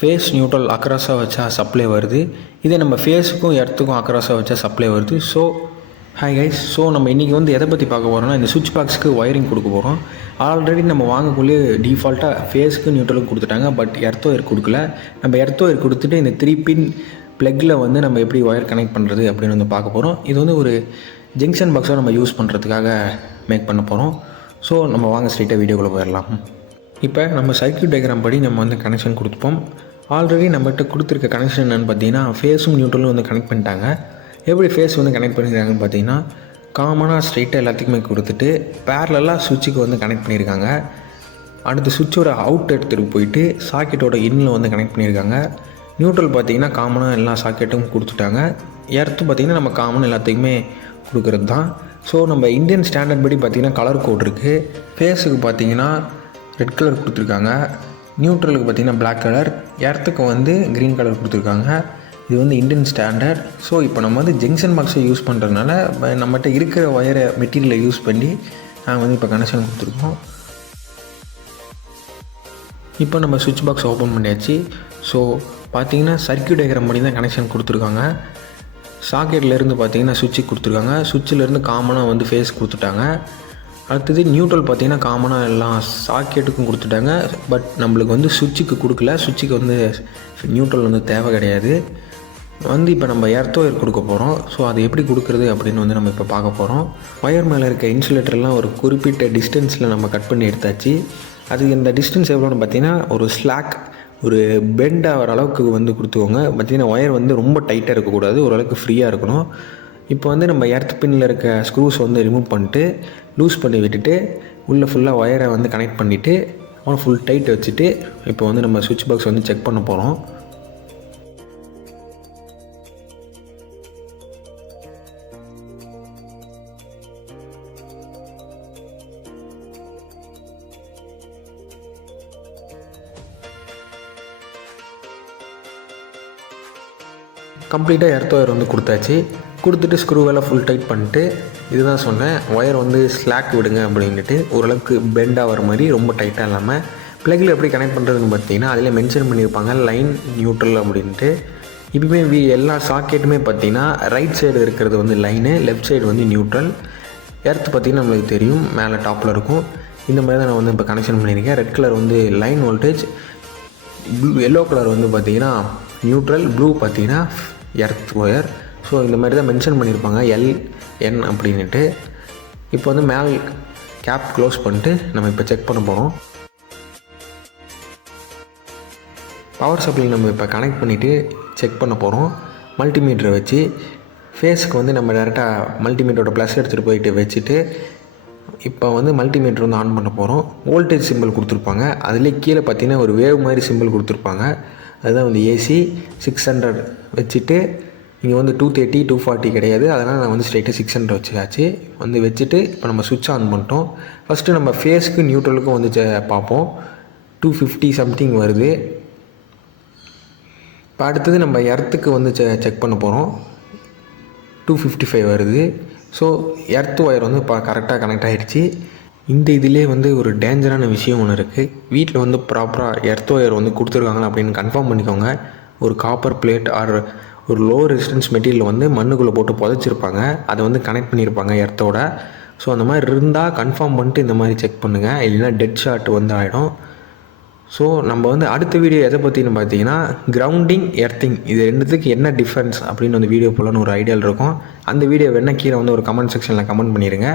Face neutral அக்ராஸாக வச்சா supply வருது. இதே நம்ம ஃபேஸுக்கும் எர்த்துக்கும் அக்ராஸாக வச்சா சப்ளை வருது. ஸோ ஹாய் கைஸ், ஸோ நம்ம இன்றைக்கி வந்து எதை பற்றி பார்க்க போகிறோம்னா, இந்த சுவிட்ச் பாக்ஸுக்கு ஒயரிங் கொடுக்க போகிறோம். ஆல்ரெடி நம்ம வாங்கக்குள்ளே டிஃபால்ட்டாக ஃபேஸுக்கு நியூட்ரலுக்கு கொடுத்துட்டாங்க. பட் எர்த் ஒயர் கொடுக்கல. நம்ம எர்த் ஒயர் கொடுத்துட்டு இந்த 3 பின் ப்ளக்கில் வந்து நம்ம எப்படி ஒயர் கனெக்ட் பண்ணுறது அப்படின்னு வந்து பார்க்க போகிறோம். இது வந்து ஒரு ஜங்ஷன் பாக்ஸாக நம்ம யூஸ் பண்ணுறதுக்காக மேக் பண்ண போகிறோம். ஸோ நம்ம வாங்க ஸ்ட்ரெயிட்டாக வீடியோக்குள்ளே போயிடலாம். இப்போ நம்ம சர்க்யூட் டயக்ராம் படி நம்ம வந்து கனெக்ஷன் கொடுத்துப்போம். ஆல்ரெடி நம்மகிட்ட கொடுத்துருக்க கனெக்ஷன் என்னென்னு பார்த்தீங்கன்னா, ஃபேஸும் நியூட்ரலும் வந்து கனெக்ட் பண்ணிட்டாங்க. எப்படி ஃபேஸ் வந்து கனெக்ட் பண்ணியிருக்காங்கன்னு பார்த்தீங்கன்னா, காமனாக ஸ்ட்ரெயிட்டாக எல்லாத்துக்குமே கொடுத்துட்டு பேரலாக சுவிட்சுக்கு வந்து கனெக்ட் பண்ணியிருக்காங்க. அடுத்து சுவிட்சோட அவுட் எடுத்துகிட்டு போயிட்டு சாக்கெட்டோட இன்னில் வந்து கனெக்ட் பண்ணியிருக்காங்க. நியூட்ரல் பார்த்திங்கன்னா காமனாக எல்லா சாக்கெட்டும் கொடுத்துட்டாங்க. எர்த்து பார்த்திங்கன்னா நம்ம காமனாக எல்லாத்துக்குமே கொடுக்குறது தான். ஸோ நம்ம இந்தியன் ஸ்டாண்டர்ட் படி பார்த்திங்கன்னா கலர் கோட் இருக்குது. ஃபேஸுக்கு பார்த்திங்கன்னா ரெட் கலர் கொடுத்துருக்காங்க. நியூட்ரலுக்கு பார்த்திங்கன்னா பிளாக் கலர், எர்த்துக்கு வந்து க்ரீன் கலர் கொடுத்துருக்காங்க. இது வந்து இந்தியன் ஸ்டாண்டர்ட். ஸோ இப்போ நம்ம வந்து ஜங்ஷன் பாக்ஸை யூஸ் பண்ணுறதுனால நம்மகிட்ட இருக்கிற ஒயரை மெட்டீரியலை யூஸ் பண்ணி நாங்கள் வந்து இப்போ கனெக்ஷன் கொடுத்துருக்கோம். இப்போ நம்ம சுவிட்ச் பாக்ஸ் ஓப்பன் பண்ணியாச்சு. ஸோ பார்த்திங்கன்னா சர்க்யூட் டயக்ராம் படி தான் கனெக்ஷன் கொடுத்துருக்காங்க. சாக்கெட்லேருந்து பார்த்திங்கன்னா சுவிட்சுக்கு கொடுத்துருக்காங்க. சுவிட்சிலேருந்து காமனாக வந்து ஃபேஸ் கொடுத்துட்டாங்க. அடுத்தது நியூட்ரல் பார்த்திங்கன்னா காமனாக எல்லாம் சாக்கெட்டுக்கும் கொடுத்துட்டாங்க. பட் நம்மளுக்கு வந்து சுவிட்சுக்கு கொடுக்கல. சுவிட்சுக்கு வந்து நியூட்ரல் வந்து தேவை கிடையாது. வந்து இப்போ நம்ம எர்த் ஒயர் கொடுக்க போகிறோம். ஸோ அது எப்படி கொடுக்குறது அப்படின்னு வந்து நம்ம இப்போ பார்க்க போகிறோம். ஒயர் மேலே இருக்க இன்சுலேட்டர்லாம் ஒரு குறிப்பிட்ட டிஸ்டன்ஸில் நம்ம கட் பண்ணி எடுத்தாச்சு. அது இந்த டிஸ்டன்ஸ் எவ்வளோன்னு பார்த்தீங்கன்னா, ஒரு ஸ்லாக் ஒரு பெண்ட் ஆகிற அளவுக்கு வந்து கொடுத்துக்கோங்க. பார்த்திங்கன்னா ஒயர் வந்து ரொம்ப டைட்டாக இருக்கக்கூடாது, ஓரளவுக்கு ஃப்ரீயாக இருக்கணும். இப்போ வந்து நம்ம எர்த் பின்னில் இருக்க ஸ்க்ரூஸ் வந்து ரிமூவ் பண்ணிட்டு லூஸ் பண்ணி விட்டுட்டு உள்ளே ஃபுல்லாக ஒயரை வந்து கனெக்ட் பண்ணிவிட்டு அப்புறம் ஃபுல் டைட் வச்சுட்டு இப்போ வந்து நம்ம சுவிட்ச் பாக்ஸ் வந்து செக் பண்ண போகிறோம். கம்ப்ளீட்டாக எர்த் ஒயர் வந்து கொடுத்தாச்சு. கொடுத்துட்டு ஸ்க்ரூவெல்லாம் ஃபுல் டைட் பண்ணிட்டு இதுதான் சொன்னேன், ஒயர் வந்து ஸ்லாக் விடுங்க அப்படின்ட்டு, ஓரளவுக்கு பெண்ட் ஆகிற மாதிரி ரொம்ப டைட்டாக இல்லாமல். ப்ளக்கில் எப்படி கனெக்ட் பண்ணுறதுன்னு பார்த்தீங்கன்னா அதில் மென்ஷன் பண்ணியிருப்பாங்க லைன் நியூட்ரல் அப்படின்ட்டு. இப்போயுமே எல்லா சாக்கெட்டுமே பார்த்திங்கன்னா ரைட் சைடு இருக்கிறது வந்து லைனு, லெஃப்ட் சைடு வந்து நியூட்ரல். எர்த் பார்த்திங்கன்னா நம்மளுக்கு தெரியும் மேலே டாப்பில் இருக்கும். இந்த மாதிரி தான் நான் வந்து இப்போ கனெக்ஷன் பண்ணியிருக்கேன். ரெட் கலர் வந்து லைன் வோல்டேஜ், எல்லோ கலர் வந்து பார்த்திங்கன்னா நியூட்ரல், ப்ளூ பார்த்திங்கன்னா எர்த் ஒயர். ஸோ இந்த மாதிரி தான் மென்ஷன் பண்ணியிருப்பாங்க LN அப்படின்ட்டு. இப்போ வந்து மேல் கேப் க்ளோஸ் பண்ணிட்டு நம்ம இப்போ செக் பண்ண போகிறோம். பவர் சப்ளை நம்ம இப்போ கனெக்ட் பண்ணிவிட்டு செக் பண்ண போகிறோம். மல்டிமீட்டரை வச்சு ஃபேஸுக்கு வந்து நம்ம டேரெக்டாக மல்டிமீட்டரோட ப்ளஸ் எடுத்துகிட்டு போயிட்டு வச்சுட்டு இப்போ வந்து மல்டிமீட்டர் வந்து ஆன் பண்ண போகிறோம். வோல்டேஜ் சிம்பிள் கொடுத்துருப்பாங்க. அதிலே கீழே பார்த்திங்கன்னா ஒரு வேவ் மாதிரி சிம்பிள் கொடுத்துருப்பாங்க. அதுதான் வந்து AC 600 வச்சுட்டு இங்கே வந்து 230 240 கிடையாது. அதனால் நான் வந்து ஸ்ட்ரைட்டாக 600 வச்சுக்காச்சு. வந்து வச்சுட்டு இப்போ நம்ம சுவிட்ச் ஆன் பண்ணிட்டோம். ஃபஸ்ட்டு நம்ம ஃபேஸுக்கு நியூட்ரலுக்கும் வந்து பார்ப்போம். 250 சம்திங் வருது. இப்போ அடுத்தது நம்ம எர்த்துக்கு வந்து செக் பண்ண போகிறோம். 255 வருது. ஸோ எர்த் ஒயர் வந்து இப்போ கரெக்டாக கனெக்ட் ஆகிடுச்சு. இந்த இதிலே வந்து ஒரு டேஞ்சரான விஷயம் ஒன்று இருக்குது. வீட்டில் வந்து ப்ராப்பராக எர்த் ஒயர் வந்து கொடுத்துருக்காங்களா அப்படின்னு கன்ஃபார்ம் பண்ணிக்கோங்க. ஒரு காப்பர் பிளேட் ஆர் ஒரு லோ ரெசிஸ்டன்ஸ் மெட்டீரியல் வந்து மண்ணுக்குள்ளே போட்டு புதைச்சிருப்பாங்க. அதை வந்து கனெக்ட் பண்ணியிருப்பாங்க எர்த்தோட. ஸோ அந்த மாதிரி இருந்தால் கன்ஃபார்ம் பண்ணிட்டு இந்த மாதிரி செக் பண்ணுங்கள், இல்லைன்னா டெட் ஷாட் வந்து ஆகிடும். ஸோ நம்ம வந்து அடுத்த வீடியோ எதை பற்றின்னு பார்த்தீங்கன்னா, கிரவுண்டிங் எர்த்திங் இது ரெண்டுத்துக்கு என்ன டிஃப்ரென்ஸ் அப்படின்னு வந்து வீடியோ போலன்னு ஒரு ஐடியாவில் இருக்கும். அந்த வீடியோ வேணால் கீழே வந்து ஒரு கமெண்ட் செக்ஷனில் கமெண்ட் பண்ணிடுங்க.